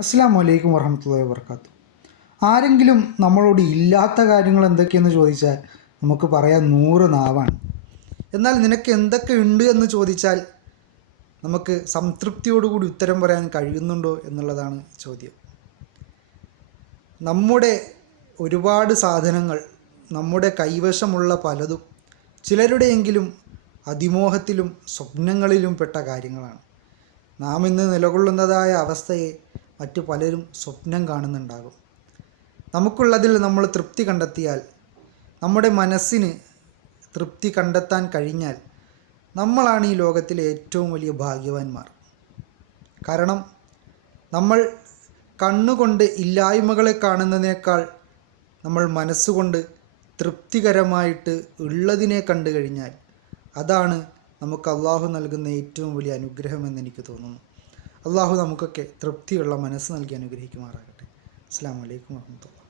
അസ്സലാമു അലൈക്കും വറഹ്മത്തുള്ളാഹി വബറകാതുഹു. ആരെങ്കിലും നമ്മളോട് ഇല്ലാത്ത കാര്യങ്ങൾ എന്തൊക്കെയെന്ന് ചോദിച്ചാൽ നമുക്ക് പറയാൻ 100 നാവാണ്. എന്നാൽ നിനക്ക് എന്തൊക്കെ ഉണ്ട് എന്ന് ചോദിച്ചാൽ നമുക്ക് സംതൃപ്തിയോടുകൂടി ഉത്തരം പറയാൻ കഴിയുന്നുണ്ടോ എന്നുള്ളതാണ് ചോദ്യം. നമ്മുടെ ഒരുപാട് സാധനങ്ങൾ, നമ്മുടെ കൈവശമുള്ള പലതും ചിലരുടെയെങ്കിലും അതിമോഹത്തിലും സ്വപ്നങ്ങളിലും പെട്ട കാര്യങ്ങളാണ്. നാം ഇന്ന് നിലകൊള്ളുന്നതായ അവസ്ഥയെ മറ്റു പലരും സ്വപ്നം കാണുന്നുണ്ടാകും. നമുക്കുള്ളതിൽ നമ്മൾ തൃപ്തി കണ്ടെത്തിയാൽ, നമ്മുടെ മനസ്സിന് തൃപ്തി കണ്ടെത്താൻ കഴിഞ്ഞാൽ നമ്മളാണ് ഈ ലോകത്തിലെ ഏറ്റവും വലിയ ഭാഗ്യവാന്മാർ. കാരണം നമ്മൾ കണ്ണുകൊണ്ട് ഇല്ലായ്മകളെ കാണുന്നതിനേക്കാൾ നമ്മൾ മനസ്സുകൊണ്ട് തൃപ്തികരമായിട്ട് ഉള്ളതിനെ കണ്ടു കഴിഞ്ഞാൽ അതാണ് നമുക്ക് അള്ളാഹു നൽകുന്ന ഏറ്റവും വലിയ അനുഗ്രഹമെന്ന് എനിക്ക് തോന്നുന്നു. അള്ളാഹു നമുക്കൊക്കെ തൃപ്തിയുള്ള മനസ്സ് നൽകി അനുഗ്രഹിക്കുമാറാകട്ടെ. അസ്സലാമു അലൈക്കും വറഹ്മത്തുള്ളാഹി.